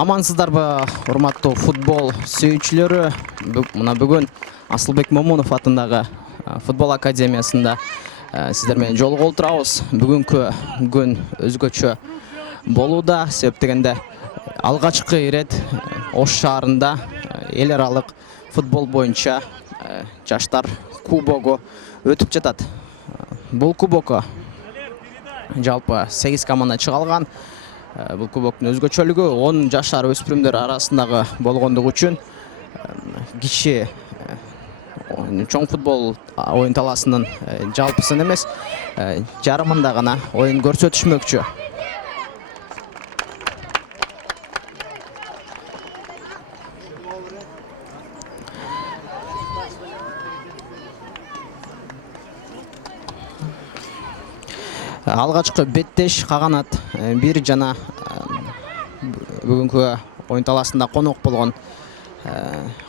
Амансыздарбы, урматтуу футбол сүйүүчүлөрү. Мына бүгүн Асылбек Момунов атындагы футбол академиясында сиздер менен жолугуп отурабыз. Бүгүнкү күн өзгөчө болууда. Себеп дегенде алгачкы ирет Ош шаарында эл аралык футбол боюнча жаштар кубогу өтүп жатат. Бул кубокко жалпы 8 команда чыгалган. Бул кубоктун өзгөчөлүгү 10 жашар өспүрүмдөр арасындагы болгондугу үчүн киши чоң футбол оюн талаасынын жалпысын эмес, жарымында гана оюн көрсөтүшмөкчү. Алгачкы беттеш Каганат бир жана бүгүнкү оюн талаасында конок болгон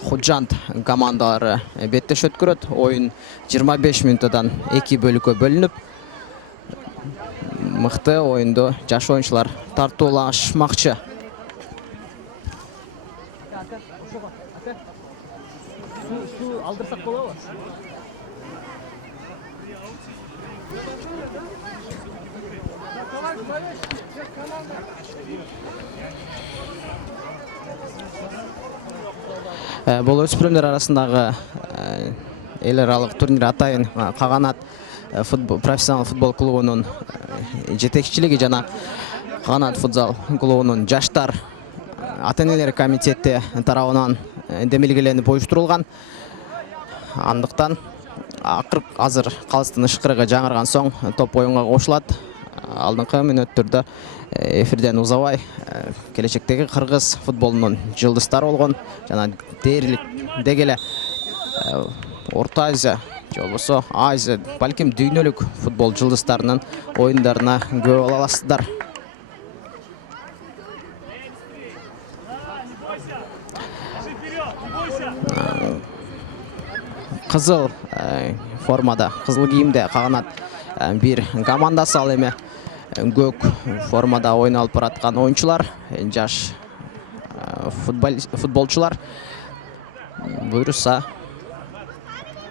Худжанд командалары беттеш өткөрөт. Оюн 25 мүнөттөн 2 бөлүккө бөлүнүп, мыкты оюнду жаш оюнчулар тартуулашмакчы. Алдырсак болобу? Бул өспүрүмдөр арасындагы эл аралык турнир атайын Каганат профессионал футбол клубунун жетекчилиги жана Каганат футзал клубунун жаштар ата-энелер комитети тарабынан демилгеленип уюштурулган. Андыктан азыр калыстын ышкырыгы жаңырган соң топ оюнга кошулат. Алдыңкы мүнөттөрдө эфирден узабай келечектеги кыргыз футболунун жылдыздары болгон жана дээрлик эле Орто Азия же болбосо Азия, балким дүйнөлүк футбол жылдыздарынын оюндарына көп ала аласыздар. Кызыл формада, кызыл кийимде Каганат бир командасы, ал эми көк формада оюн алып бараткан оюнчулар, жаш футболчулар. Буюрса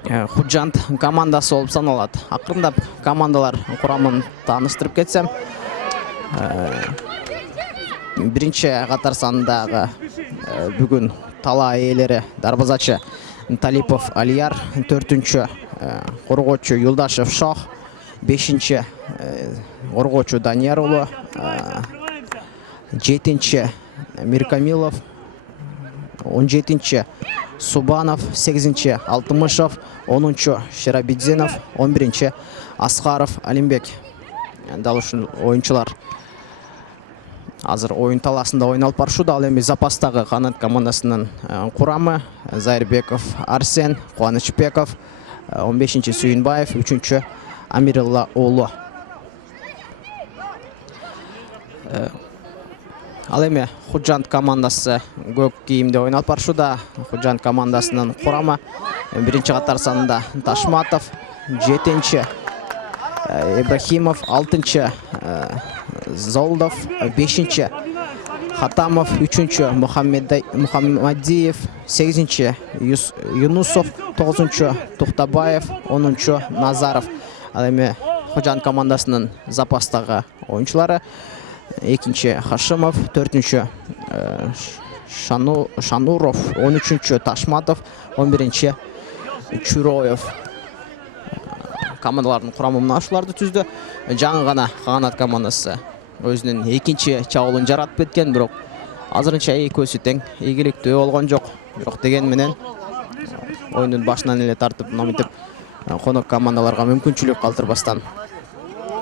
Худжанд командасы болуп саналат. Акырындап командалар курамын тааныштырып кетсем, биринчи катар сандагы бүгүн талаа ээлери дарбазачы Талипов Алияр, 4-чү коргоочу Юлдашев Шох, 5-чи коргоочу Данияр уулу, 7-чи Миркамилов, 17-чи Субанов, 8-чи Алтымышев, 10-чу Шерабидзинов, 11-чи Аскаров Алимбек. Дал ушул оюнчулар азыр оюн талаасында оюн алып барышууда. Ал эми запастагы Каганат командасынын курамы: Зайырбеков Арсен, Кубанычбеков, 15-чи Сүйүнбаев, 3-чү Амирилла уулу. Ал эми Худжанд командасы көк кийимде оюн алып барышууда. Худжанд командасынын курамы: биринчи катар санында Ташматов, 7-чи Ибрахимов, 6-чы Золдов, 5-чи Хатамов, 3-чү Мухаммадиев, 8-чи Юнусов, 9-чу Тухтабаев, 10-чу Назаров. Ал эми Худжанд командасынын запастагы оюнчулары: 2-чи Хашимов, 4-чү Шануров, 13-чү Ташматов, 11-чи Чуроев. Командалардын курамы мына ушуларды түздү. Жаңы гана Каганат командасы өзүнүн 2-чи чабуулун жаратып кеткен, бирок азырынча экөөсү тең ийгиликтүү болгон жок. Бирок деген менен оюндун башынан эле тартып мынтип конок командаларга мүмкүнчүлүк калтырбастан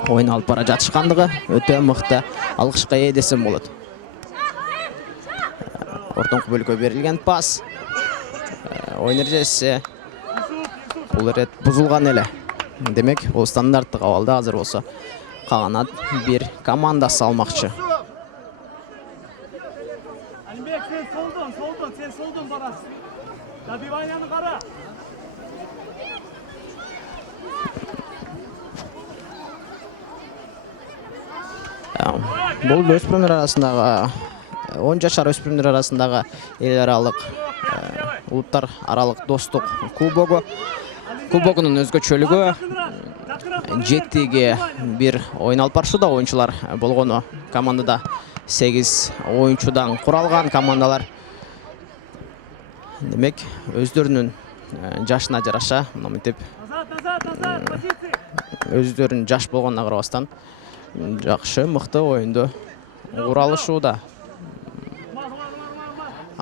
оюн алып бара жатышкандыгы өтө мыкты алкышка ээ десем болот. Ортоңку бөлүккө берилген пас. Оюн эрежеси бул ирет бузулган эле. Демек, бул стандарттык абалда азыр болсо Каганат бир командасы алмакчы. Бул өспүрүмдөр арасындагы 10 жашар өспүрүмдөр арасындагы эл аралык улуттар аралык достук кубогу. Кубогунун өзгөчөлүгү 7-ге 1 ойун алып барышууда. Оюнчулар болгону командада 8 оюнчудан куралган командалар. Демек, өздөрүнүн жашына жараша, мынтип өздөрүнүн жаш болгонуна карабастан жакшы, мыкты оюнду кура алышууда.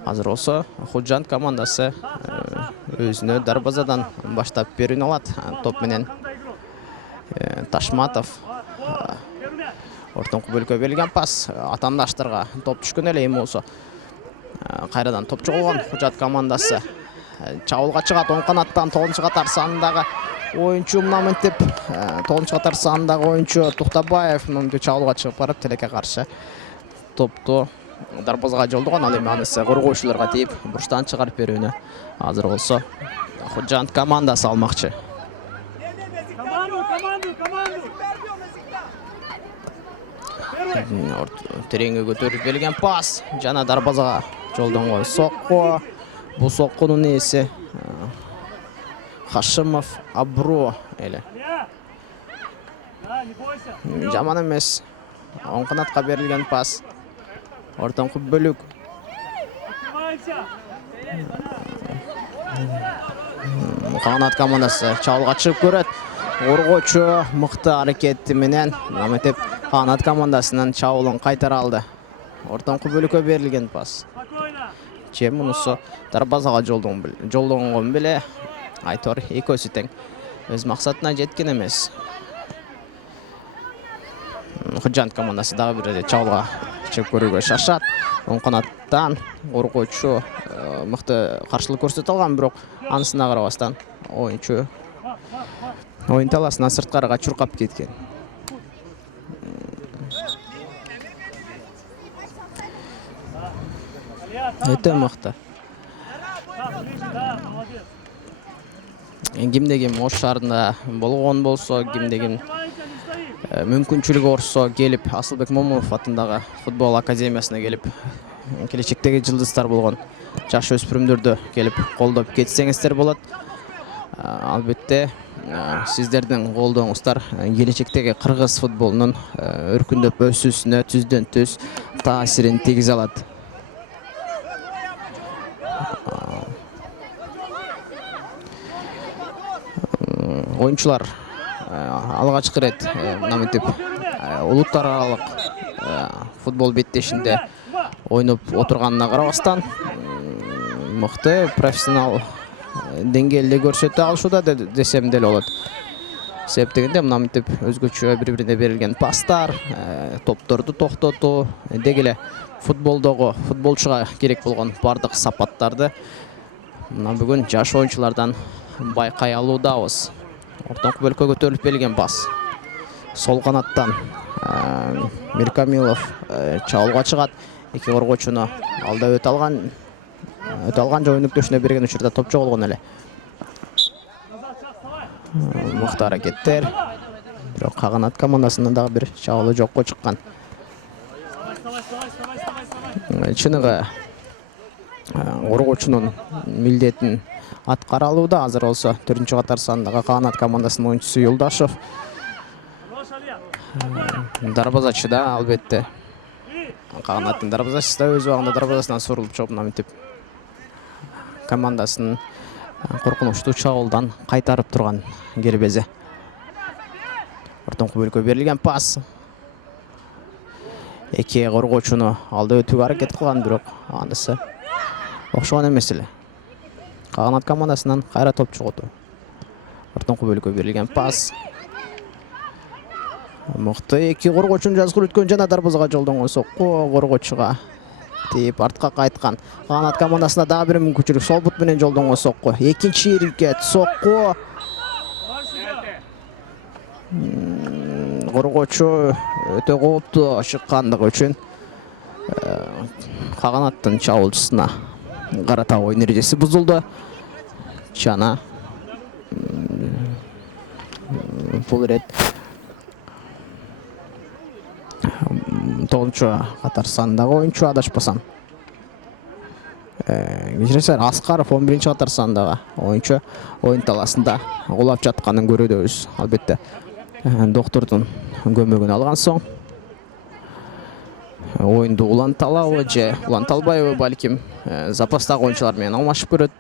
Азыр болсо Худжанд командасы өзүнө дарбазадан баштап берүүнү алат. Топ менен Ташматов ортоңку бөлкө берилген пас, атаандаштарга топ түшкөн эле. Эми болсо кайрадан топ жоголгон Худжанд командасы чабуулга чыгат. Оң канаттан 9-катар санындагы оюнчу мынтип 9-катар санындагы оюнчу Туктабаев мынтип чабуулга чыгып барып телекке каршы топту дарбазага жолдогон. Ал эми анысы коргоочуларга тийип бурчтан чыгарып берүүнү азыр болсо Худжанд командасы алмакчы. Тереңге көтөрүп берилген пас жана дарбазага жолдонгон сокку. Бул соккунун ээси Хашимов Абро эле. Жаман эмес. Оң канатка берилген пас. Ортоңку бөлүк. Каганат командасы чабуулга чыгып көрөт. Коргоочу мыкты аракети менен мынтип Каганат командасынын чабуулун кайтара алды. Ортоңку бөлүккө берилген пас. Че мунусу дарбазага жолдонгон беле. Айтор экөөсү тең. Өз максатына жеткен эмес. Худжанд командасы дагы бир чабуулга чыгып көрүүгө шашат. Оң канаттан коргоочу мыкты каршылык көрсөтө алган, бирок анысына карабастан оюнчу оюн таласынан сырткарыга чуркап кеткен. Өтө мыкты. Кимде ким Ош шаарында болгон болсо, кимде ким мүмкүнчүлүгү орсо келип, Асылбек Момунов атындагы футбол академиясына келип, келечектеги жылдыздар болгон жаш өспүрүмдөрдү келип колдоп кетсеңиздер болот. Албетте, сиздердин колдооңуздар келечектеги кыргыз футболунун өркүндөп өсүүсүнө түздөн түз таасирин тийгизе алат. Оюнчулар алгачкы ирет мынтип улуттар аралык футбол беттешинде ойноп отурганына карабастан мыкты профессионал деңгээлде көрсөтө алышууда десем деле болот. Себеп дегенде мынтип өзгөчө бири-бирине берилген пастар, топторду токтотуу, деги эле футболдогу футболчуга керек болгон бардык сапаттарды бүгүн жаш оюнчулардан байкай алуудабыз. Ортоңку бөлкө көтөрүлүп берилген пас. Сол канаттан Миркамилов чабуулга чыгат. Эки коргоочуну алда өтө алган жоо нүктөсүнө берген учурда топ жоголгон эле. Мыкты аракеттер. Бирок Каганат командасынын дагы бир чабуулу жокко чыккан. Чыныгы коргоочунун милдетин аткара алууда. Азыр болсо 4-катар сандагы Каганат командасынын оюнчусу Юлдашев. Дарбазачы да албетте. Каганаттын дарбазачысы да өз убагында дарбазасынан сурулуп чыгып мынтип командасынын коркунучтуу чабуулдан кайтарып турган кербези. Ортоңку бөлкө берилген пас. Эки коргоочуну алда өтүүгө аракет кылган, бирок анысы окшогон эмес эле. Каганат командасынан кайра топ чоготуу. Ортоңку бөлкө берилген пас. Мыкты эки коргоочунун жазгыр өткөн жана дарбазага жолдонгон сокку коргоочуга тип артка кайткан. Каганат командасына дагы бир мүмкүнчүлүк. Сол бут менен жолдонгон сокку. Экинчи иркет сокку. Коргоочу өтө кооптуу чыккандыгы үчүн Каганаттын чабуулчусуна карата оюн эрежеси бузулду. жана бул ирет 9-катар сандагы оюнчу адашпасам. Кечиресиңер, Аскаров 11-катар сандагы оюнчу оюн таласында улап жатканын көрөбүз. Албетте доктордун көмөгүн алган соң оюнду уланталабы же уланталбайбы, балким запастагы оюнчулар менен алмашып көрөт.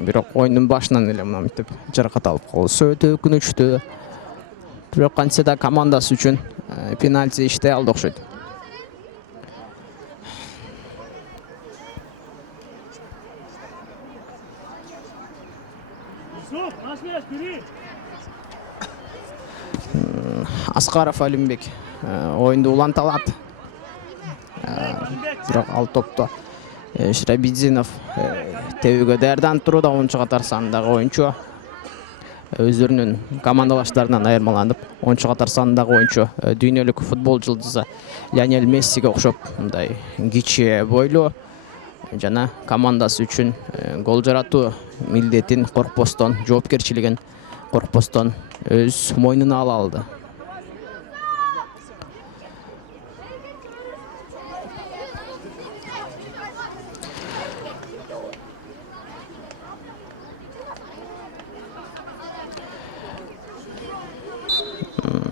Бирок оюндун башынан эле мына мынтип жаракат алып калысы өтө өкүнүчтүү. Бирок кантсе да командасы үчүн пенальти иштей алды окшойт. Аскаров Алимбек оюнду уланталат. Бирок ал топто Биздинов тебүүгө даярданып туруда 10-катар сандагы оюнчу өздөрүнүн командалаштарынан айырмаланып 10-катар сандагы оюнчу дүйнөлүк футбол жылдызы Лионель Мессиге окшоп мындай кичи бойлуу жана командасы үчүн гол жаратуу милдетин коркпостон, жоопкерчилигин коркпостон өз мойнуна ала алды.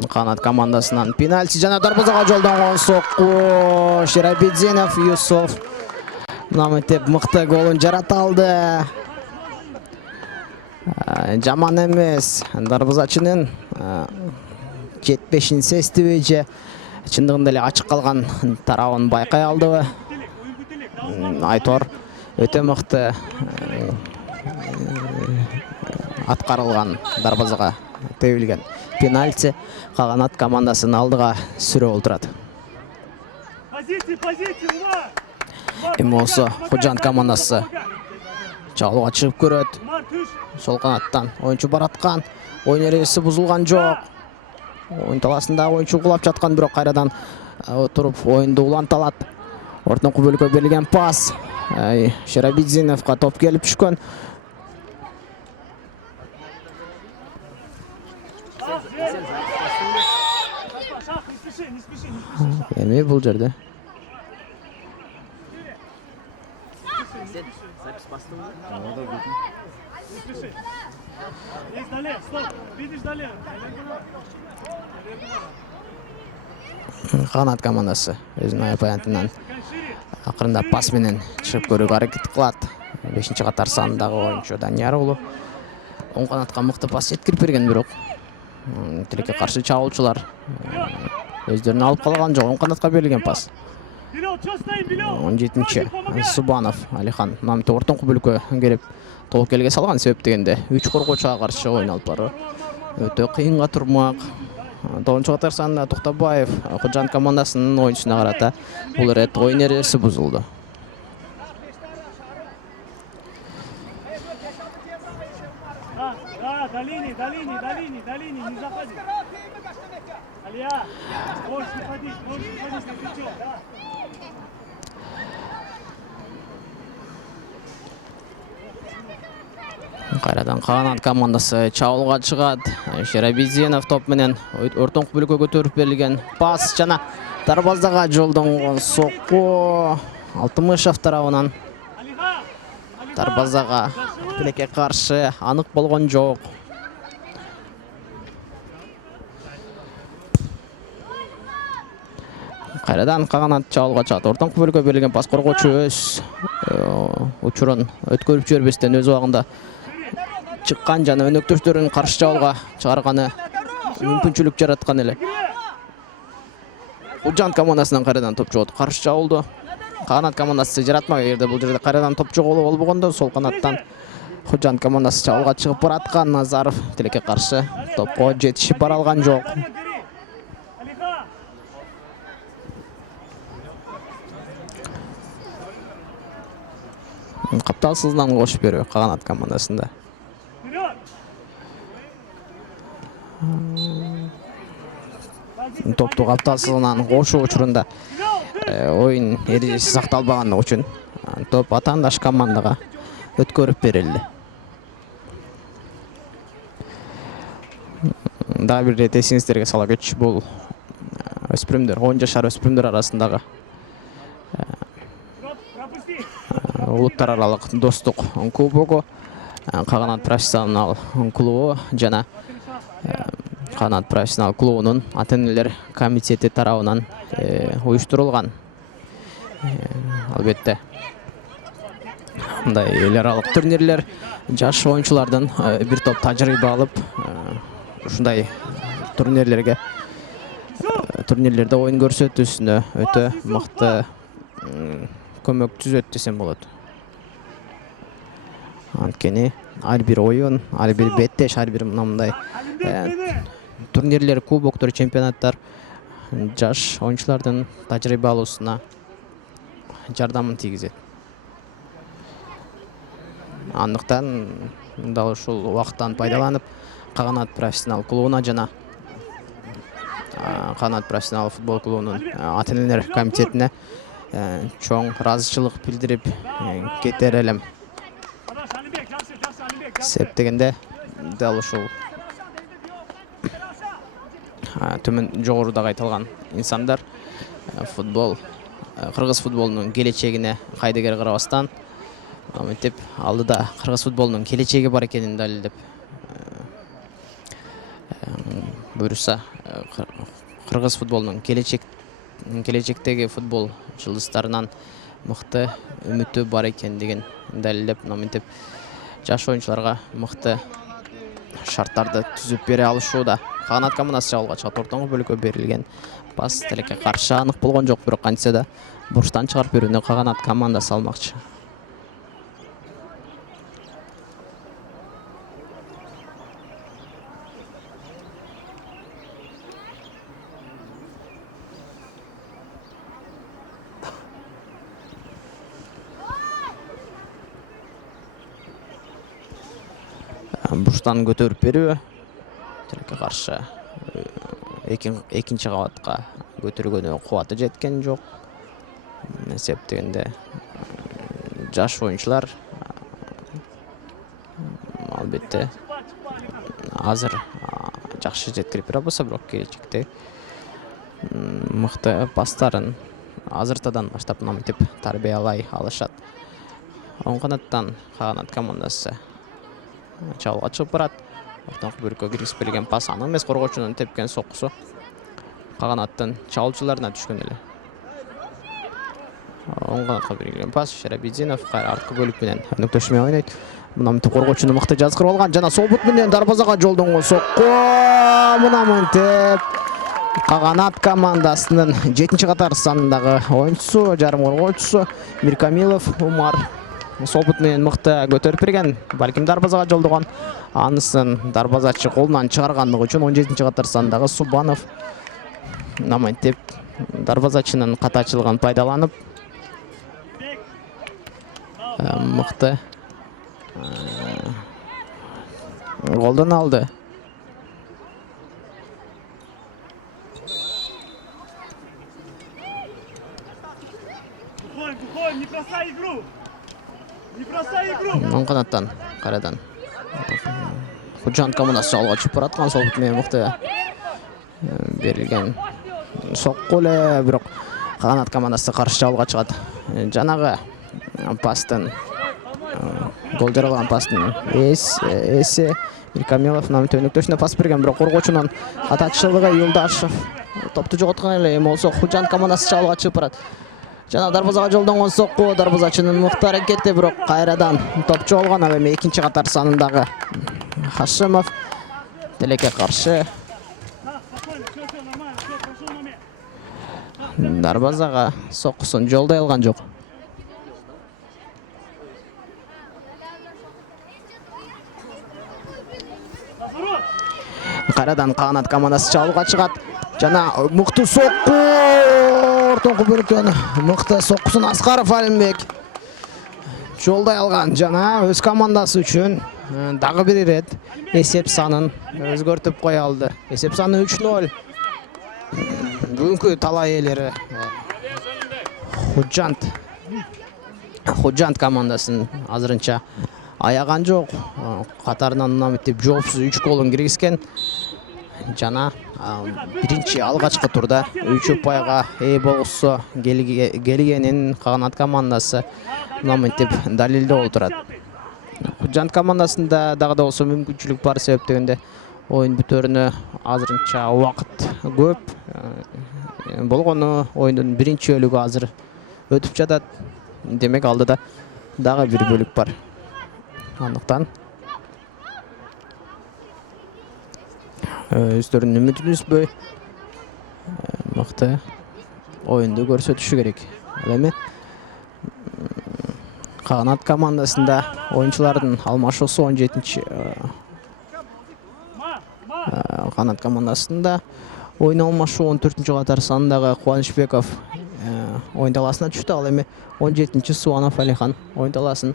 Каганат командасынан пенальти жана дарбазага жолдонгон сокку. Биздинов Юсуф мынтип мыкты голун жарата алды. Жаман эмес, дарбазачынын жетпешин сездиби же чындыгында эле ачык калган тарабын байкай алдыбы? Айтор өтө мыкты аткарылган дарбазага тебилген пенальти Каганат командасын алдыга сүрөп олтурат. Эми болсо Худжанд командасы чабуулга чыгып көрөт. Сол канаттан оюнчу бараткан, оюн эрежеси бузулган жок. Оюн таласында оюнчу кулап жаткан, бирок кайрадан туруп оюнду уланталат. Ортоңку бөлүккө берилген пас Биздиновго топ келип түшкөн. Эми бул жерде Каганат командасы өзүнүн аянтынан акырындап пас менен чыгып көрүүгө аракет кылат. 5-катар сандагы оюнчу Данияр уулу оң канатка мыкты пас жеткирип берген, бирок тилекке каршы чабуулчулар өздөрүн алып калган жок. Оң канатка берилген пас. 17-чи Субанов Алихан мынтип ортоңку бөлүккө келип тобокелге салган. Себеп дегенде 3 коргоочуга каршы оюн алып баруу өтө кыйынга турмак. 9-катар санда Токтобаев Худжанд командасынын оюнчусуна карата бул ирет оюн эрежеси бузулду. Кайрадан Каганат командасы чабуулга чыгат. Биздинов топ менен ортоңку бөлүккө көтөрүп берилген пас жана дарбазага жолдонгон сокку. Алтымышев тарабынан дарбазага тилекке каршы анык болгон жок. Кайрадан Каганат чабуулга чыгат. Ортоңку бөлүккө берилген пас коргоочу өз учурун өткөрүп жибербестен өз убагында чыккан жана өнөктөштөрүн каршы чабуулга чыгарганы мүмкүнчүлүк жараткан эле. Худжанд командасынан кайрадан топ жоготуп каршы чабуулду. Каганат командасы жаратмак. Эгерде бул жерде кайрадан топ жоголуу болбогондо сол канаттан Худжанд командасы чабуулга чыгып бараткан. Назаров тилекке каршы топко жетишип бара алган жок. Капталсыздан кошуп берүү Каганат командасында. Топту капталсызынан кошуу учурунда оюн эрежеси сакталбагандыгы үчүн топ атаандаш командага өткөрүп берилди. Дагы бир рет эсиңиздерге сала кетчү, бул өспүрүмдөр, 10 жашар өспүрүмдөр арасындагы улуттар аралык достук кубогу, Каганат профессионал клубу жана Каганат профессионал клубунун ата-энелер комитети тарабынан уюштурулган. Албетте мындай эл аралык турнирлер жаш оюнчулардан бир топ тажрыйба алып, ушундай турнирлерде оюн көрсөтүүсүнө өтө мыкты көмөк түзөт десем болот. Анткени ар бир оюн, ар бир беттеш, ар бир мындай турнирлер, кубоктор, чемпионаттар жаш оюнчулардын тажрыйба алуусуна жардамын тийгизет. Андыктан дал ушул убакыттан пайдаланып, Каганат профессионал клубуна жана Каганат профессионал футбол клубунун ата-энелер комитетине чоң ыраазычылык билдирип кетер элем. Себеп дегенде дал ушул төмөн жогорудагы айтылган инсандар футбол, кыргыз футболунун келечегине кайдыгер карабастан, мынтип алдыда кыргыз футболунун келечеги бар экенин далилдеп, буюрса кыргыз футболунун келечектеги футбол жылдыздарынан мыкты үмүтү бар экендигин далилдеп, мынтип жаш оюнчуларга мыкты шарттарды түзүп бере алышууда. Каганат командасы жабылга чыгат, ортоңку бөлүккө берилген пас тилекке каршы анык болгон жок, бирок кантсе да бурчтан чыгарып берүүнү Каганат командасы алмакчы. Бурчтан көтөрүп берүү тилекке каршы экинчи кабатка көтөргөнү кубаты жеткен жок. Себеп дегенде жаш оюнчулар албетте азыр жакшы жеткирип бере албаса, бирок келечекте мыкты пастарын азыртадан баштап мынтип тарбиялай алышат. Оң канаттан Каганат командасы чабуулга чыгып барат. Ортоңку бөлүккө киргизип берилген пас анын эмес, коргоочунун тепкен соккусу Каганаттын чабуулчуларына түшкөн эле. Оң канатка берилген пас Биздинов кайра арткы бөлүк менен өнөктөшү менен ойнойт. Мына мынтип коргоочуну мыкты жазгырып алган жана сол бут менен дарбазага жолдонгон сокку. Мына мынтип Каганат командасынын 7-чи катар санындагы оюнчусу, жарым коргоочусу Миркамилов Умар сол бут менен мыкты көтөрүп берген. Балким дарбазага жолдогон. Анысын дарбазачы колунан чыгаргандыгы үчүн 17-чи катар сандагы Субанов намантип дарбазачынын катачылыгын пайдаланып мыкты голдон алды. Оң канаттан кайрадан Худжанд командасы жабылга чыгып бараткан, сол менен мыкты берилген сокку эле, бирок Каганат командасы каршы жабылга чыгат. Жанагы пастын гол жаралган пастын эси Миркамилов намын өнөктөшүнө пас берген, бирок коргоочунун катачылыгы Юлдашев топту жоготкон эле. Эми болсо Худжанд командасы жабылга чыгып барат. Жана дарбазага жолдонгон сокку, дарбазачынын мыкты аракети, бирок кайрадан топ жоолгон. Ал эми 2-чи катар санындагы Хашимов тилекке каршы дарбазага соккусун жолдой алган жок. Кайрадан Каганат командасы чабуулга чыгат. Жана мыкты сокку, ортоңку бөлүктөн мыкты соккусун Аскаров Алимбек жолдой алган. Жана өз командасы үчүн дагы бир ирет эсеп санын өзгөртүп кое алды. Эсеп саны 3-0. Бүгүнкү талай ээлери Худжанд командасын азырынча аяган жок. Катарынан мынтип жоопсуз 3 голун киргизген. жана биринчи алгачкы турда 3 упайга ээ болгусу келгенин Каганат командасы мынтип далилдеп отурат. Худжанд командасында дагы да болсо мүмкүнчүлүк бар себептегенде оюн бүтөрүнө азырынча убакыт көп болгону оюндун биринчи бөлүгү азыр өтүп жатат. Демек алдыда дагы бир бөлүк бар. Андыктан өздөрүнүн үмүтүн үзбөй мыкты оюнду көрсөтүшү керек. Ал эми Каганат командасында оюнчулардын алмашуусу 17-чи Каганат командасында оюн алмашуу 14-чү катар сандагы Кубанычбеков оюн талаасына түштү. Ал эми 17-чи Субанов Алихан оюн талаасын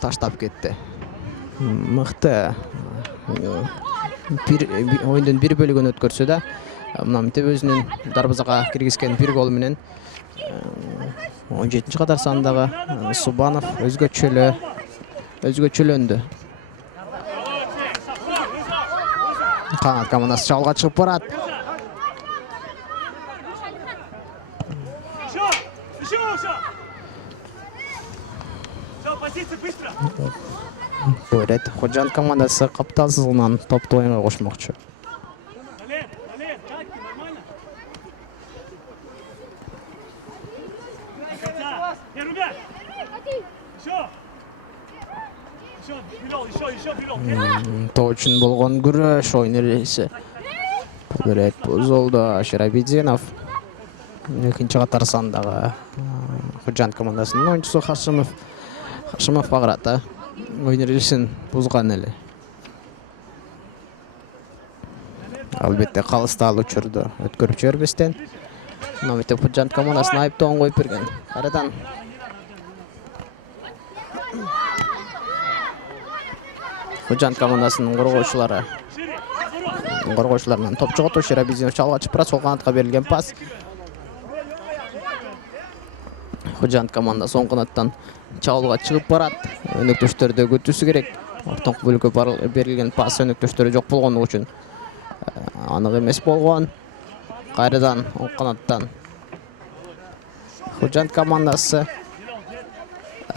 таштап кетти. Мыкты оюндун бир бөлүгүн өткөрсө да, мынтип өзүнүн дарбазага киргизген бир гол менен 17-чи катар сандагы Субанов өзгөчөлөндү. Каганат командасы чабуулга чыгып барат. Бөрет Худжанд командасы капталсызлыгынан топту оюнга кошмокчу. Топ үчүн болгон күрөш оюн эрежеси. Бөрет бузулду. Биздинов экинчи катар сандагы Худжанд командасынын оюнчусу Хашимов багырата. Оюн эрежесин бузган эле. Албетте калыстагы учурду өткөрүп жибербестен мынтип Худжанд командасына айыптоон коюп берген. Кайрадан Худжанд командасынын коргоочуларынан топ жоготу. Биздинов чалга чыпыра, сол канатка берилген пас. Худжанд командасы оң канаттан чабуулга чыгып барат. Өнөктөштөрдү күтүүсү керек. Ортоңку бөлүккө берилген пас өнөктөштөрү жок болгону үчүн анык эмес болгон. Кайрадан оң канаттан Худжанд командасы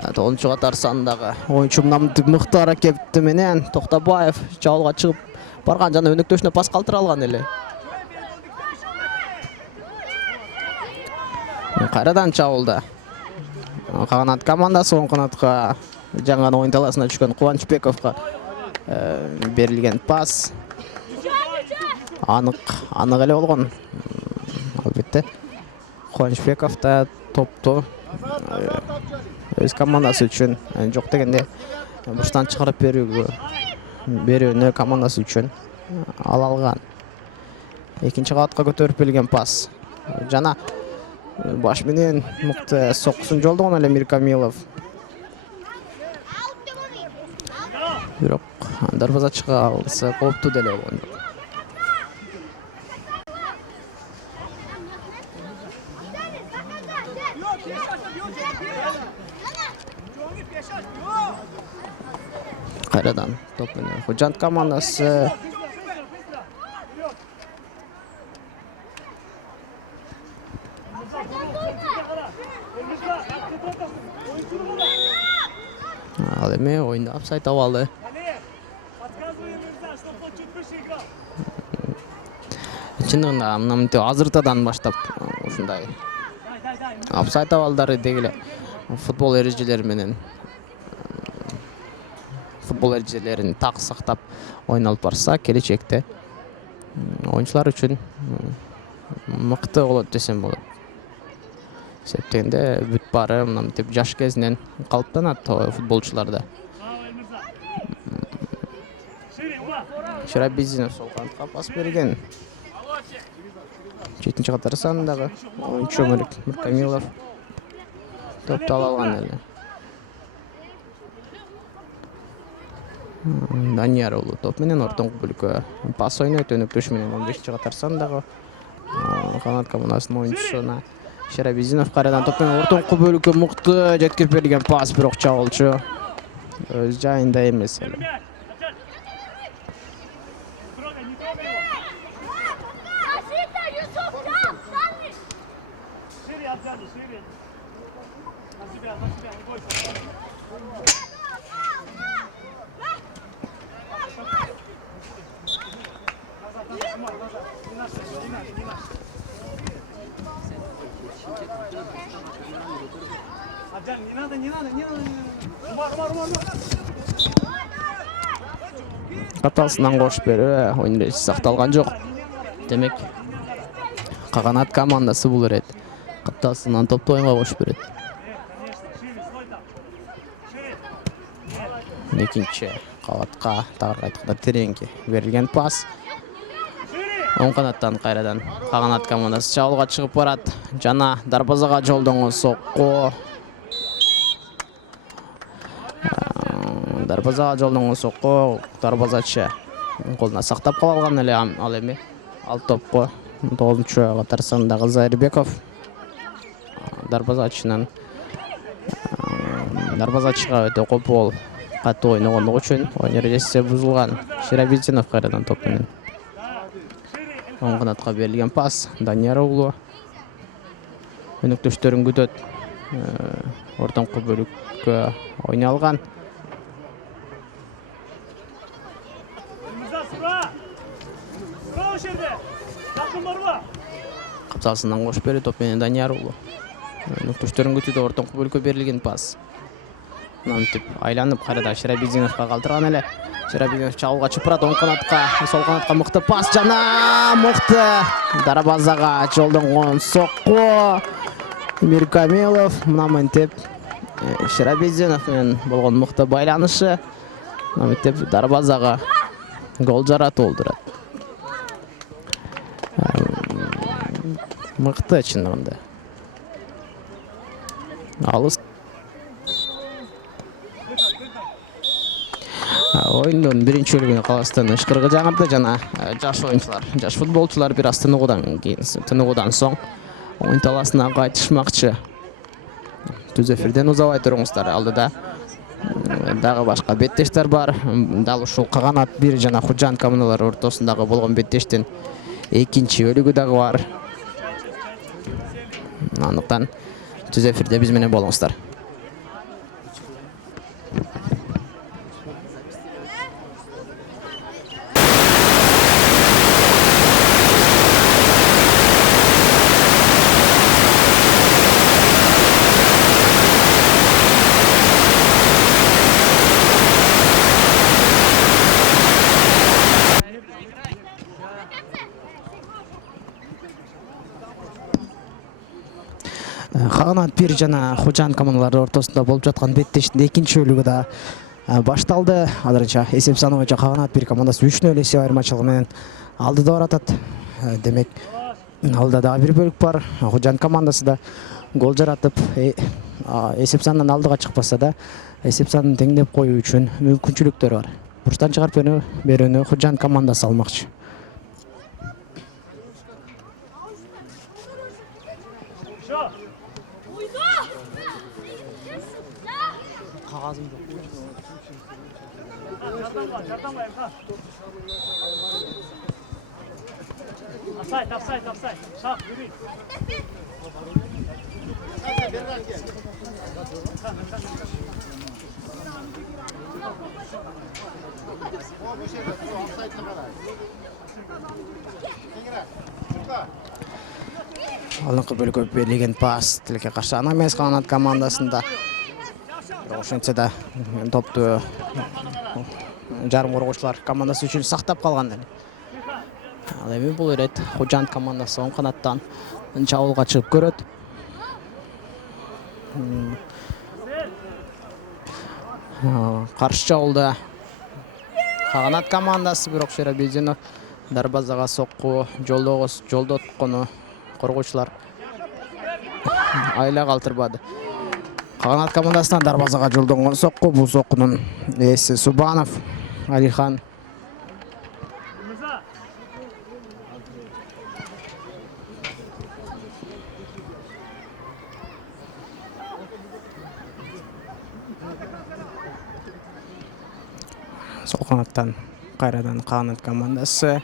9-чу катар сандагы оюнчу мыкты аракети менен Токтобаев чабуулга чыгып барган жана өнөктөшүнө пас калтыра алган эле. Кайрадан чабуулда Каганат командасы оң канатка жаңа оюн талаасына түшкөн Кубанычбековго берилген пас анык эле болгон. Албетте Кубанычбеков да топту өз командасы үчүн жок дегенде бурчтан чыгарып берүүнү командасы үчүн ала алган. Экинчи кабатка көтөрүп берилген пас жана баш менен мыкты соккусун жолдогон эле Миркамилов. Бирок дарбаза чыга алса кооптуу деле болгон. Кайрадан топ менен Худжанд командасы ал эми оюнда апсайт абалы. Чынында мынтип азыртадан баштап ушундай апсайт абалдары дегеле футбол эрежелери менен футбол эрежелерин так сактап ойналып барса, келечекте оюнчулар үчүн мыкты болот десем болот. Себептегенде бүт баары мынтип жаш кезинен калыптанат футболчуларда. Биздинов сол канатка пас берген. 7-чи катар сандагы оюнчу Миркамилов топту ала алган эле. Данияр уулу топ менен ортоңку бөлүккө пас ойнойт. Өнөктөш менен 15-чи катар сандагы Каганат командасынын оюнчусуна Биздинов кайрадан топ менен ортоңку бөлүккө мыкты жеткирип берилген пас, бирок чабуулчу өз жайында эмес эле. Каталсынан кош берүү ойын эрежеси сакталган жок. Демек Каганат командасы бул ирет. Каталсынан топту оюнга кош берет. Экинчи кабатка тагыр кайтканда тереңки берилген пас. Оң канаттан кайрадан Каганат командасы чабуулга чыгып барат. Жана дарбазага жолдонгон сокку. Дарбазага жолдонгон сокку дарбазачы колуна сактап кала алган эле ал эми. Ал топко 9-чу катар сандагы Зайырбеков. Дарбазачынан дарбазачыга өтө копол катуу ойногондугу үчүн оюн эрежеси бузулган. Биздинов кайрадан топ менен оң канатка берилген пас. Данияр уулу өнөктөштөрүн күтөт. Ортоңку бөлүккө ойналган. Капсалсынан кош берүү топ менен Данияр уулу. Өнөктөштөрүн күтүүдө ортоңку бөлүккө берилген пас. Мынтип айланып кайрадан Биздиновго калтырган эле. Биздинов чабуулга чыгып барат. Оң канатка, сол канатка мыкты пас жана мыкты дарбазага жолдонгон сокку. Эмир Камилов мынтип Биздинов менен болгон мыкты байланышы мынтип дарбазага гол жаратып олдурат. Мыкты чындыгында. Алыс. Oyundun birinci bölümüne Kırgızstandın ışkırgı жаңырды жана жаш oyuncular, жаш futbolcular bir az tınıgıdan soň oyun talasına kaytışmakçı. Түз эфирден узабай туруңуздар. Алдыда дагы башка беттештер бар. Дал ушул Каганат 1 жана Худжанд командалары ортосундагы болгон беттештин экинчи бөлүгү дагы бар. Андыктан түз эфирде биз менен болуңуздар. Каганат 1 жана Худжанд командалары ортосунда болуп жаткан беттештин экинчи бөлүгү да башталды. Азырынча эсеп саны боюнча Каганат 1 командасы 3-0 эсеп айырмачылыгы менен алдыда баратат. Демек алдыда дагы бир бөлүк бар. Худжанд командасы да гол жаратып, эсеп санынан алдыга чыкпаса да, эсеп санын теңдеп коюу үчүн мүмкүнчүлүктөр бар. Бурчтан чыгарып берүүнү Худжанд командасы алмакчы. Offside. Şah, yürü. Алдыңкы бөлүккө берилген пас тилекке каршы ана эмес Каганат командасында. Ошентсе да топту жарым коргоочулар командасы үчүн сактап калган эле. Ал эми бул ирет Худжанд командасы оң канаттан чабуулга чыгып көрөт. Каршы чабуулда Каганат командасы, бирок Биздинов дарбазага сокку жолдоткону коргоочулар айла калтырбады. Каганат командасынан дарбазага жолдонгон сокку, бул соккунун ээси Субанов Алихан. Сол канаттан кайрадан Каганат командасы.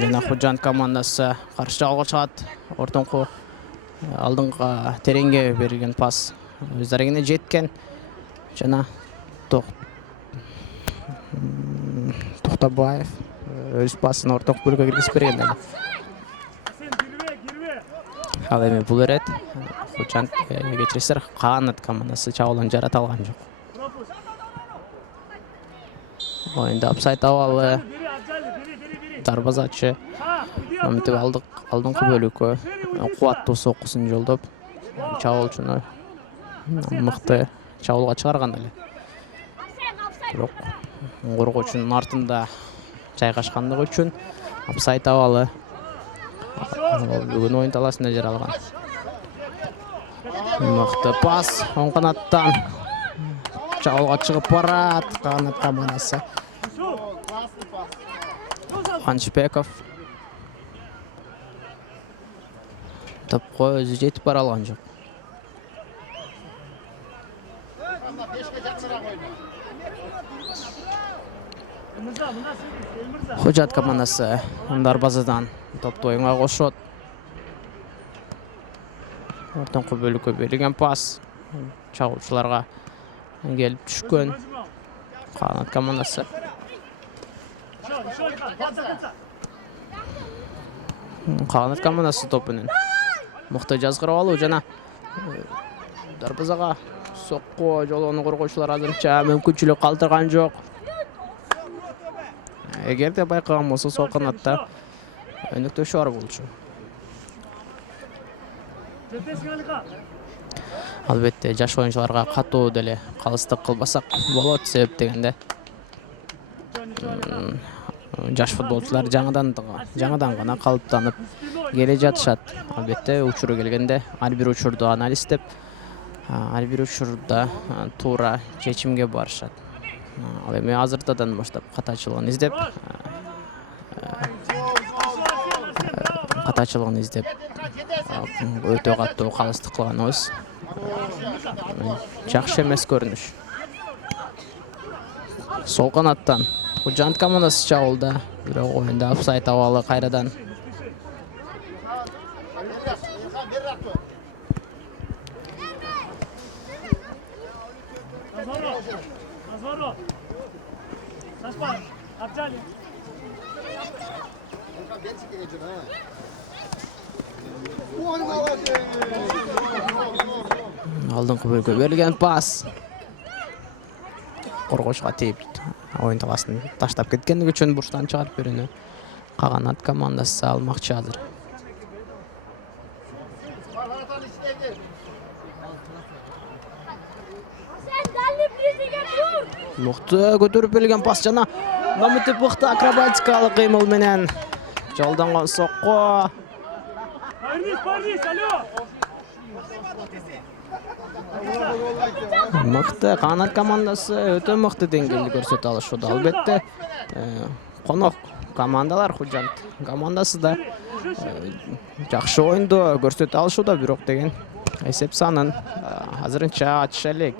Жана Худжанд командасы каршы жагга чыгат. Ортоңку алдыңга тереңге берилген пас өз дарегине жеткен. Жана Токтабаев өз пасын ортоңку бөлүккө киргизип берген. Ал эми бул эрет Худжанд кечиресиздер, Каганат командасы чабуулун жарата алган жок. Оюнда апсайт абалы дарбазачы мынтип алдыңкы бөлүккө кубаттуу соккусун жолдоп чабуулчуну мыкты чабуулга чыгарган эле. Бирок коргоочунун артында жайгашкандыгы үчүн апсайт абалы бүгүн оюн талаасында жаралган. Мыкты пас оң канаттан чабуулга чыгып барат Каганат командасы. Анчбеков топко өзү жетип бара алган жок. Худжанд командасы дарбазадан топту оюнга кошот. Ортоңку бөлүккө берилген пас чабуучуларга келип түшкөн Каганат командасы. Каганат командасы топ менен мыкты жазгырып алуу жана дарбазага сокко жолоону коргоочулар азырынча мүмкүнчүлүк калтырган жок. Эгерде байкаган болсо сол канатта өнөктөшүү бар болчу. Албетте жаш оюнчуларга катуу деле калыстык кылбасак болот, себеп дегенде жаш футболчулар жаңыдан гана калыптанып келе жатышат. Албетте учуру келгенде ар бир учурду анализдеп, ар бир учурда туура чечимге барышат. Ал эми азыртадан баштап катачылыгын издеп өтө катуу калыстык кылганыбыз жакшы эмес көрүнүш. Сол канаттан Худжанд командасы чабуулда, бирок оюнда апсайт абалы кайрадан. Алдыңкы бөлүккө берилген пас коргоочуга тийип оюн талаасын таштап кеткендиги үчүн бурчтан чыгарып берүүнү Каганат командасы алмакчы азыр. Мыкты көтөрүп берилген пас жана мынтип мыкты акробатикалык кыймыл менен жолдонгон сокко. Мыкты Каганат командасы өтө мыкты деңгээлде көрсөтө алышууда. Албетте конок командалар Худжанд командасы да жакшы оюнду көрсөтө алышууда, бирок деген эсеп санын азырынча ачыша элек.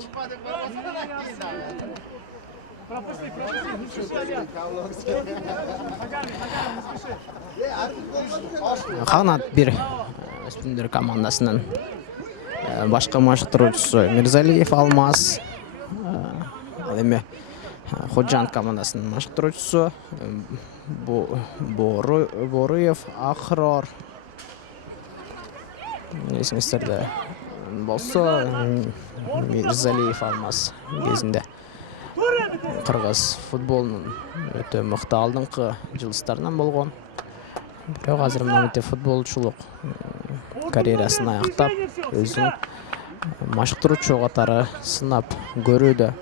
Каганат бир өспүрүмдөр командасынын башкы машыктыруучусу Мирзалиев Алмаз, ал эми Худжанд командасынын машыктыруучусу Боруев Акрор. Эсиңиздерде болсо Мирзалиев Алмаз кезинде кыргыз футболунун өтө мыкты алдыңкы жылыстарынан болгон. Бирок азыр мынтип футболчулук карьерасын аяктап, өзүн машыктыруучу катары сынап көрүүдө.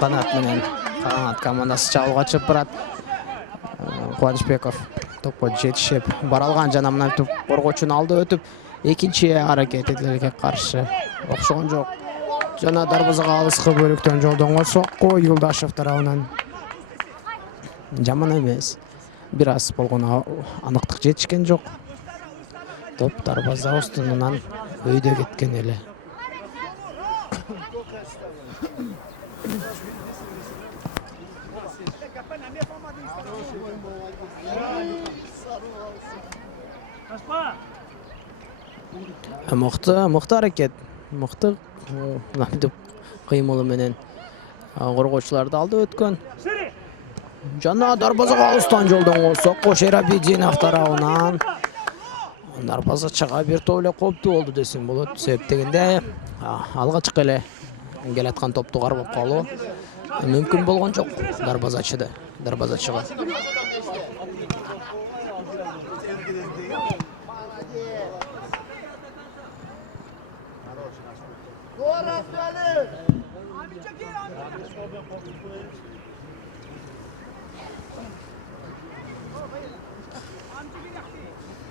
Канат менен Каганат командасы чабуулга чыгып барат. Кубанычбеков топко жетишип бара алган жана мынтип коргоочунун алды өтүп экинчи аракеттерге каршы окшогон жок. Жана дарбазага алыскы бөлүктөн жолдонгон сокко Юлдашев тарабынан жаман эмес. Бир аз болгону аныктык жетишкен жок. Топ дарбаза устунунан өйдө кеткен эле. Мыкты аракет мыкты мынтип кыймылы менен коргоочуларды алды өткөн. Жана дарбазага алыстан жолдон сокко Биздин тарабынан дарбазачыга бир топ эле кооптуу болду десем болот. Себеп дегенде алгачкы эле келаткан топту кармап калуу мүмкүн болгон жок дарбазачыга.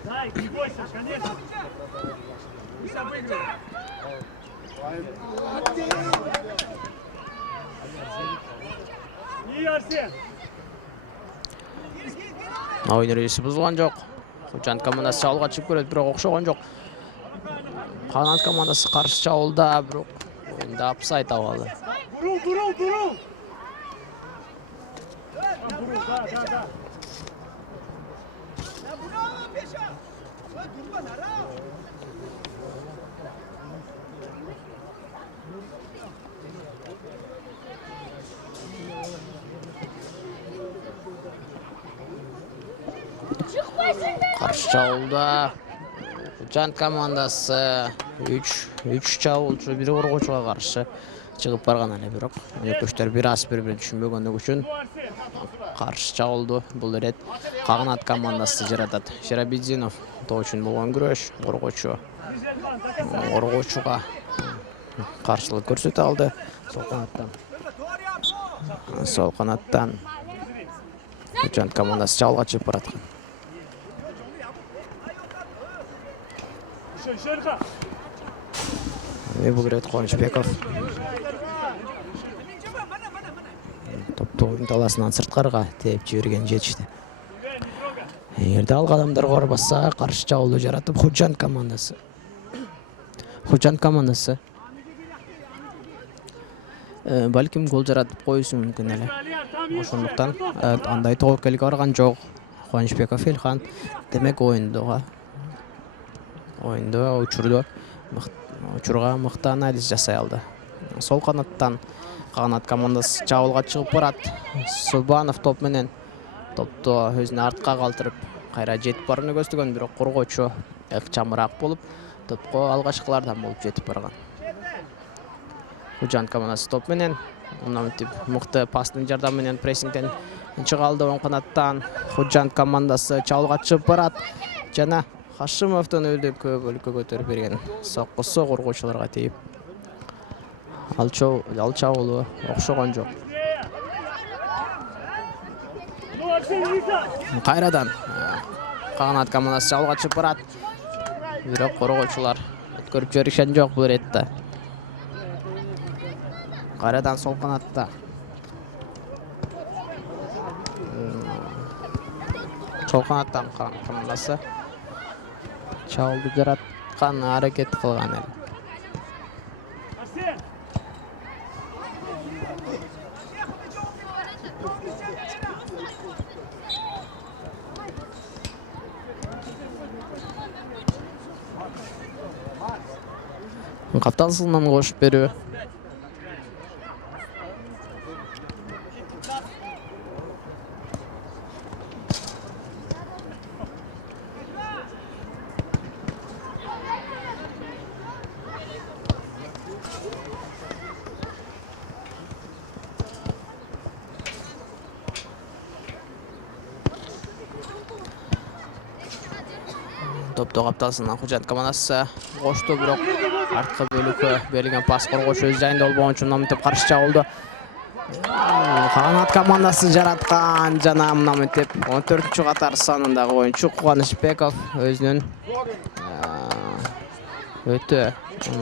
Дай, не бойся, конечно. Пусть обыгрывай. И Арсен. Oyun rejisi buzulgan жок. Худжанд командасы чабуулга чыгып көрөт, бирок окшогон жок. Каганат командасы каршы чабуулда, бирок оюнда апсайт абалы. Бурул. Бурул, да. Каршы чабуулда Худжанд командасы 3 чабуулчу, бири коргоочуга каршы чыгып барган эле, бирок өнөкөчтөр бир аз бири-бирин түшүнбөгөнлүгү үчүн каршы чабуулду бул ирет Каганат командасы жаратат. Биздинов тоо үчүн болгон күрөш, коргоочуга каршылык көрсөтө алды. Сол канаттан Худжанд командасы чабуулга чыгып бараткан. Бул ирет Кубоков топту оюн таласынан сырткарга тээп жиберген жетишти. Эгерде ал кадамдар барбаса, каршы чабуулду жаратып Худжанд командасы балким гол жаратып коюшу мүмкүн эле. Ошондуктан андай тобокелге барган жок. Кубоков Элхан демек оюнда учурга мыкты анализ жасай алды. Сол канаттан Каганат командасы чабуулга чыгып барат. Субанов топ менен топту өзүнө артка калтырып, кайра жетип барууну көздөгөн, бирок коргоочу ыкчамыраак болуп, топко алгачкылардан болуп жетип барган. Худжанд командасы топ менен мынтип мыкты пастын жардамы менен прессингден чыга алды. Оң канаттан Худжанд командасы чабуулга чыгып барат. Жана Хашимовдун көп өлкө көтөрүп берген соккусу коргоочуларга тийип, ал чабуулу окшогон жок. Кайрадан Каганат командасы чабуулга чыгып барат, бирок коргоочулар өткөрүп жиберишкен жок бул иретте. Кайрадан сол канатта Каганат командасы чабуулду жараткан аракет кылган эле. Капталсынан кошуп берүү. Топту капталсынан Худжанд командасы кошту, бирок арткы бөлүккө берилген пас коргоочу өз жайында болбогон үчүн мынтип каршы чабуулду Каганат командасы жараткан. Жана мынтип 14-катар санындагы оюнчу Кубоков өзүнүн өтө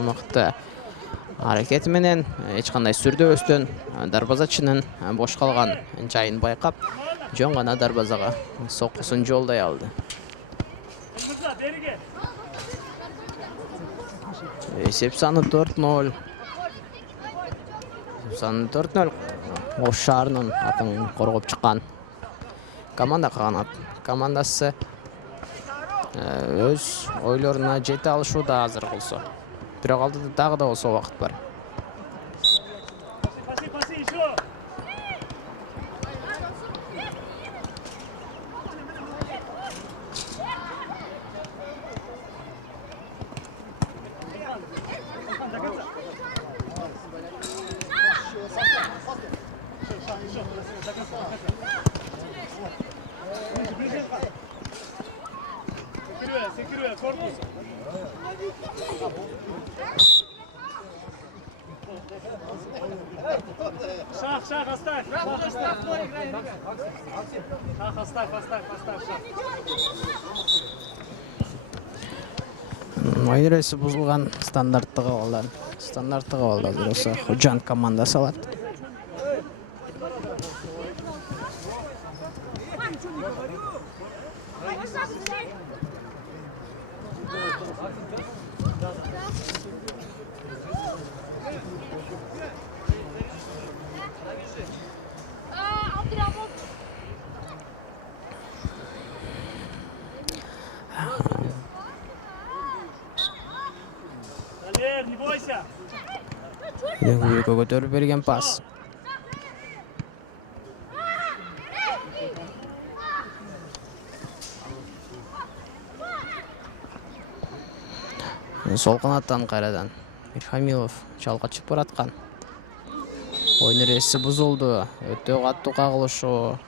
мыкты аракети менен эч кандай сүрдөбөстөн дарбазачынын бош калган жайын байкап, жөн гана дарбазага соккусун жолдой алды. Есеп саны 4-0. Ош шаарынын атын коргоп чыккан команда Каганат командасы өз ойлоруна жете алышууда азыр болсо. бирок алдыда дагы да болсо убакыт бар. Паси, еще. Секируя, корпус. Шаг, оставь. Шаг, оставь, шаг. Oyun eresi buzulgan standarttı kaballar. Standarttı kaballar burası Худжанд командасы алат. Не бойся. Көйгө көтөрүп берген пас. Сол канаттан кайрадан Мирхамилов чалга чыгып бараткан. Oyun eresi buzuldu. Өтө каттуу кагылышуу.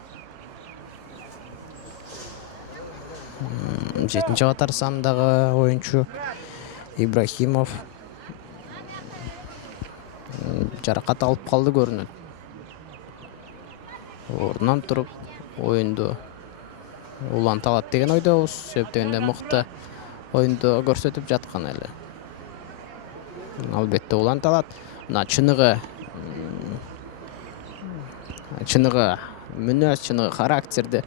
7-катар сандагы оюнчу Ибрахимов жаракат алып калды көрүнөт. Ордунан туруп оюнду уланта алат деген ойдобуз. Себептегенде мыкты оюнду көрсөтүп жаткан эле. Албетте уланта алат. Мына чыныгы мүнөз, чыныгы характерди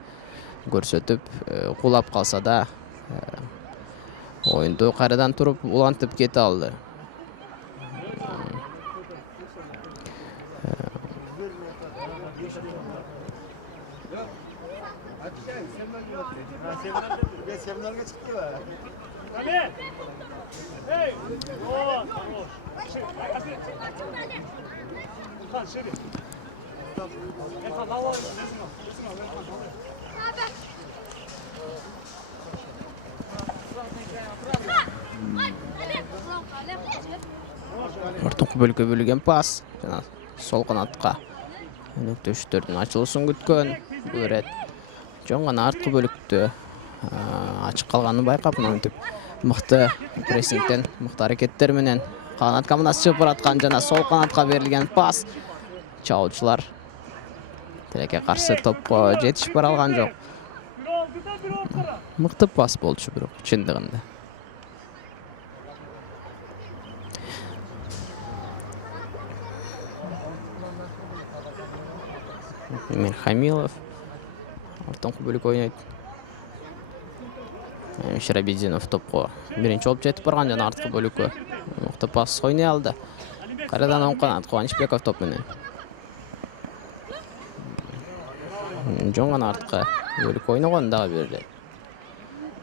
көрсөтүп кулап калса да оюнду кайрадан туруп улантып кете алды. Ортоңку бөлүккө бөлүнген пас. Жана сол канатка өнөктөштөрдүн ачылышын күткөн. Бул рет жөн гана арткы бөлүктө ачык калганын байкап, мынтип мыкты прессингден, мыкты аракеттер менен Каганат командасы чыгып бараткан жана сол канатка берилген пас. Чабуучулар тилекке каршы топко жетишип бара алган жок. Мыкты пас болчу бирок чындыгында. Мирхамилов ортоңку бөлүк ойнойт. Биздинов топко биринчи болуп жетип барган жана арткы бөлүккө мыкты пас ойной алды. Кайрадан оң канат Кубанычбеков топ менен. Жөн гана арткы бөлүк ойногон дагы бир рет.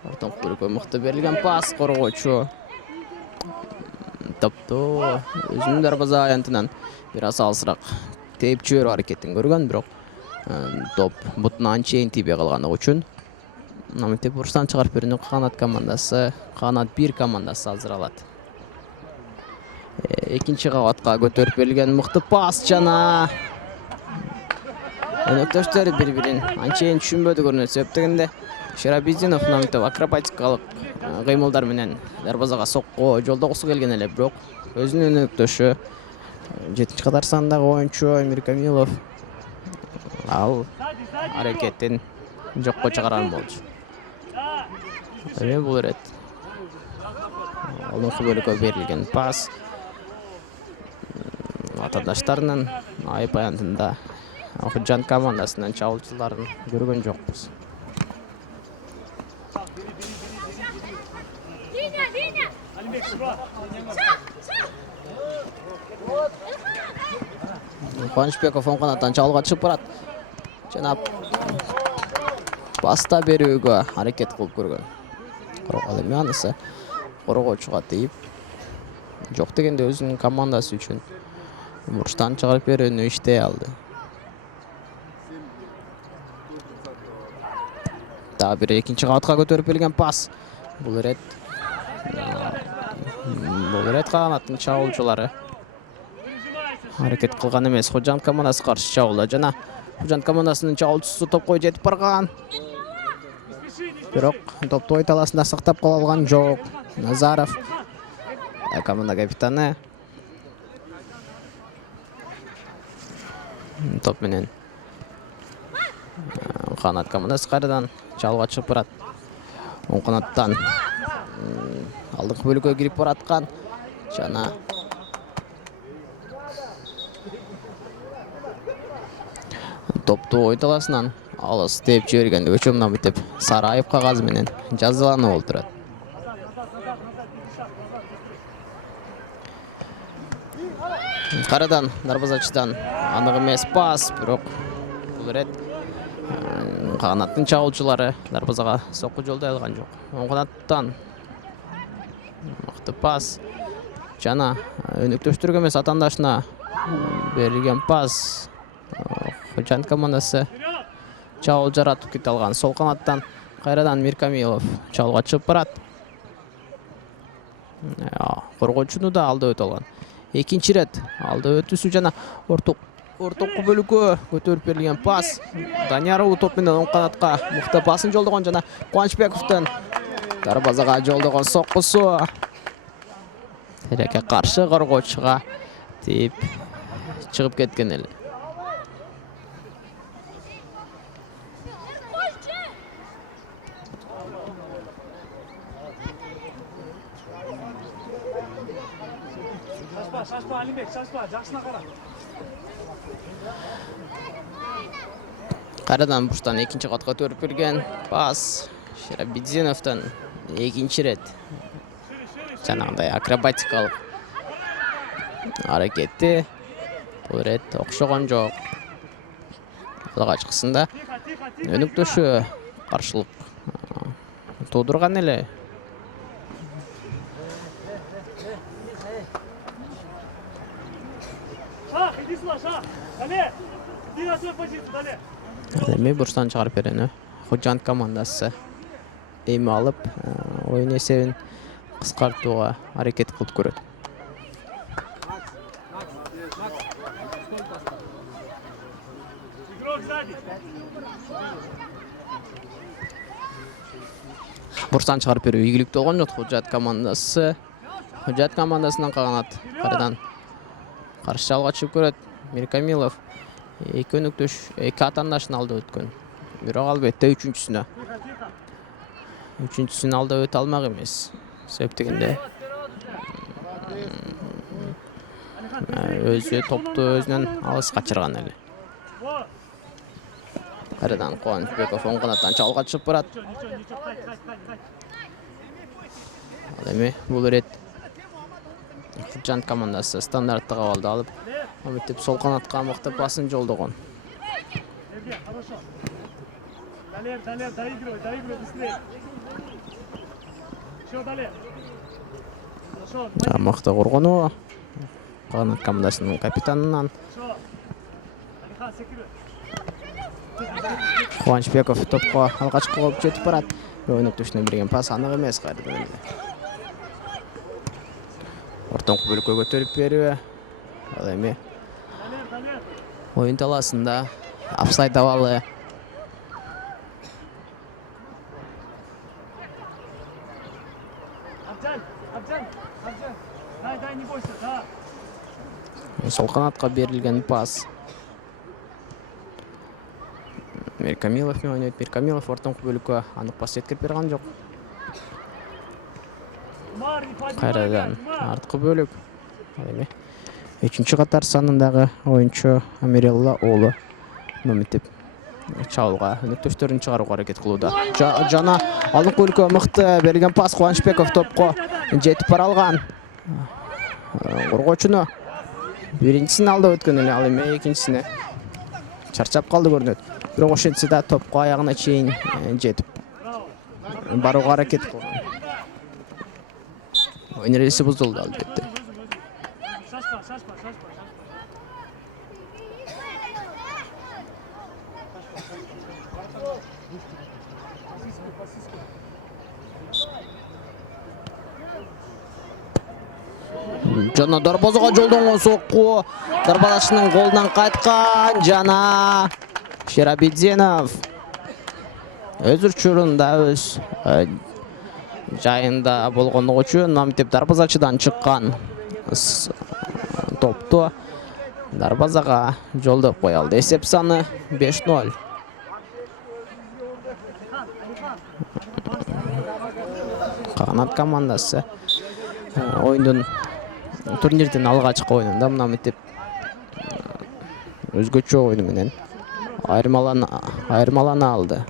Ортоңку бөлүккө мыкты берилген пас, коргоочу топту өзүнүн дарбаза аянтынан бир аз алысыраак тээп жиберүү аракетин көргөн, бирок топ бутуна анчейин тийбей калганы үчүн мынтип бурчтан чыгарып берүүнү Каганат командасы, Каганат 1 командасы азыр алат. Экинчи кабатка көтөрүп берилген мыкты пас жана өнөктөштөр бири-бирин анчейин түшүнбөдү көрүнөт. Себептегенде Биздинов мынтип акробатикалык кыймылдар менен дарбазага сокко жолдогусу келген эле, бирок өзүнүн өнөктөшү 7-катар сандагы оюнчу Мирхамилов ал аракетин жокко чыгарган болчу. Бул рет олонку бөлүккө берилген пас атадаштарынын айып аянтында Худжанд командасынын чабуучуларын көргөн жокпуз. Кубанычбеков оң канаттан чабуулга чыгып барат. Жана паста берүүгө аракет кылып көргөн. Ал эми анысы коргоочуга тийип жок дегенде өзүнүн командасы үчүн бурчтан чыгарып берүүнү иштей алды. Дагы бир экинчи кабатка көтөрүп берилген пас. Бул ирет Каганаттын чабуулчулары аракет кылган эмес. Худжанд командасы каршы чабуулда жана Худжанд командасынын чабуулчусу топко жетип барган. Бирок топту ой таласында сактап кала алган жок. Назаров команда капитаны топ менен Каганат командасы кайрадан чабуулга чыгып барат. Оң канаттан алдыңкы бөлүккө кирип бараткан жана топту ой таласынан алыс тээп жибергенде өчөмүнөн бүтүп сары айып кагазы менен жазаланып олтурат. Кайрадан дарбазачыдан анык эмес пас, бирок бул ирет Каганаттын чабуулчулары дарбазага сокку жолдой алган жок. Оң канаттан мыкты пас жана өнөктөштөргө эмес атаандашына берилген пас. Худжанд командасы чабуул жаратып кете алган. Сол канаттан кайрадан Миркамилов чабуулга чыгып барат. Коргоочуну да алда өтө алган. Экинчи рет алда өтүүсү жана ортокку бөлүккө көтөрүп берилген пас. Данияров топ менен оң канатка мыкты пасын жолдогон жана Кубанычбековдун дарбазага жолдогон соккусу тереке каршы коргоочуга тип чыгып кеткен эле. Шашпа, Алимбек, шашпа, жакшына кара. Кайрадан бурчтан экинчи катка көтөрүп берген пас. Биздиновдон экинчи рет жанагындай акробатикалык аракети бул рет окшогон жок. Алгачкысында өнөктөшү каршылык туудурган эле. Эми бурчтан чыгарып берени Худжанд командасы эми алып, оюн эсебин кыскартууга аракет кылып көрөт. Бурчтан чыгарып берүү ийгиликтүү болгон жок. Худжанд командасынан Каганат кайрадан каршы чабуулга чыгып көрөт. Миркамилов эки өнөктөш, эки атаандашын алда өткөн. Бирок албетте үчүнчүсүн алда өтө алмак эмес. Себеп дегенде өзү топту өзүнөн алыс качырган эле. Кайрадан Кубанычбеков оң канаттан чабуулга чыгып барат. Ал эми бул ирет Худжанд командасы стандарттык абалды алып, аметтеп сол канатка мыкты пасын жолдогон. Мыкты коргонуу Каганат командасынын капитанынан Кубанычбеков топко алгачкы болуп жетип барат. Өнөктөшүнө берген пас анык эмес кайрадан эле. Ортоңку бөлүккө көтөрүп берүү. Ал эми оюн таласында офсайд абалы. Сол канатка берилген пас. Миркамилов менен ойнойт. Миркамилов ортоңку бөлүккө анык пас жеткирип берген жок. Кайрадан арткы бөлүк. Эми 3-катар санындагы оюнчу Амирелла уулу мамитип чабуулга өнөктөштөрүн чыгарууга аракет кылууда. Жана алдыңкы бөлүккө мыкты берилген пас. Кубанычбеков топко жетип бара алган. Коргоочуну биринчисин алда өткөн эле, ал эми экинчисине чарчап калды көрүнөт. Бирок ошентсе да топко аягына чейин жетип барууга аракет кылган. Ойун эрежеси бузулду албетте. Жана дарбазага жолдонгон сокку дарбазашынын колунан кайткан жана Шерабидзинов өз учурунда өз жайында болгондугу үчүн мамтеп дарбазачыдан чыккан топту дарбазага жолдоп кое алды. Эсеп саны 5-0. Каганат командасы оюндун турнирдин алгачкы оюнунда мына мынтип өзгөчө оюну менен айырмалана алды.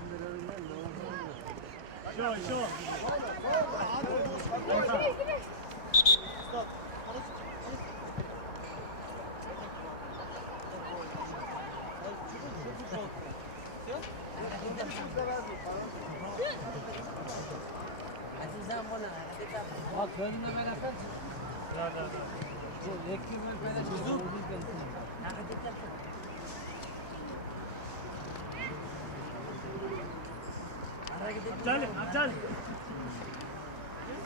Отжали.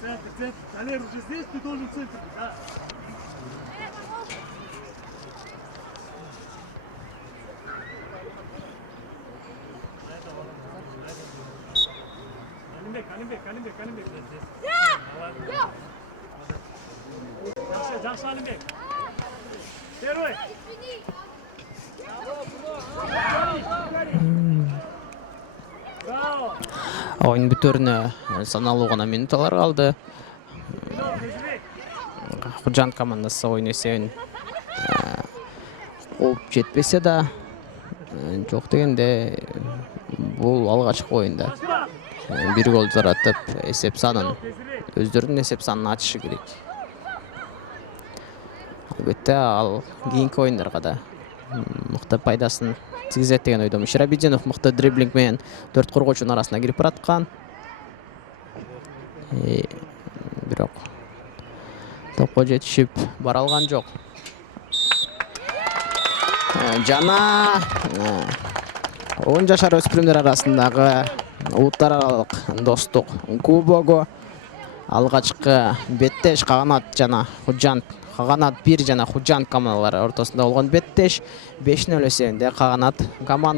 Центр. Валер уже здесь, ты должен в центр. Да. Алимбек. Жақсы, Алимбек. Первый. Oyun бүтөрүнө саналуу гана минуттар калды. Худжанд командасы oyun эсебин кууп жетпесе да, жок дегенде бул алгачкы оюнда бир гол жаратып, эсеп санын өздөрүнүн эсеп санын ачышы керек. Албетте ал кийинки оюндарга да мыкты пайдасын тигизет деген ойдомун. Шерабидзинов мыкты дриблинг менен 4 коргоочунун арасына кирип бараткан. Бирок топко жетишип бара алган жок. Жана 10 жашар өспүрүмдөр арасындагы улуттар аралык достук кубогу алгачкы беттеш Каганат жана Худжанд, Каганат 1 жана Худжанд командалары ортосунда болгон беттеш 5-0 эсебинде Каганат команда